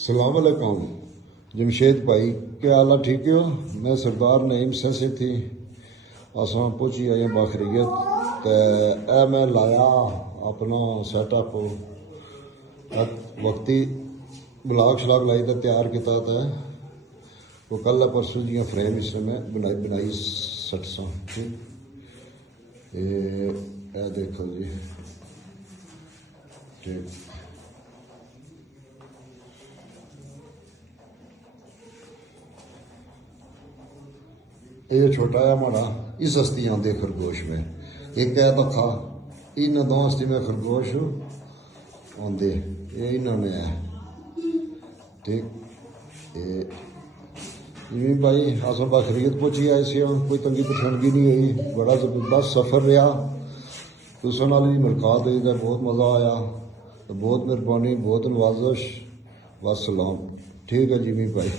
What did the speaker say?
सलाम अलैकुम जमशेद भाई, क्या हाल है? ठीक हो? मैं सरदार नईम सैसे थी असा पहुंची आए बाखरीत। तो ए मैं लाया अपना सैटअप वक्ती ब्लाक शलाक लाई तो तैयार किया था। वो कल परसों दियाँ फ्रेम इसने मैं बनाई सटसा। ये देखो जी, ठीक ये छोटा है हमारा। इस हस्ती आते खरगोश में एक है तो खा इन दो हस्ती में खरगोश आते ये इन्होंने है। ठीक जिमी भाई अस बखरीत पहुंची आए सी, कोई तंगी परेशानी नहीं हुई। बड़ा जबरदस्त सफ़र रहा, तुसां नाल भी मुलाकात हुई तो बहुत मज़ा आया। तो बहुत मेहरबानी, बहुत नवाजिश, वसलाम। ठीक है जिमी भाई।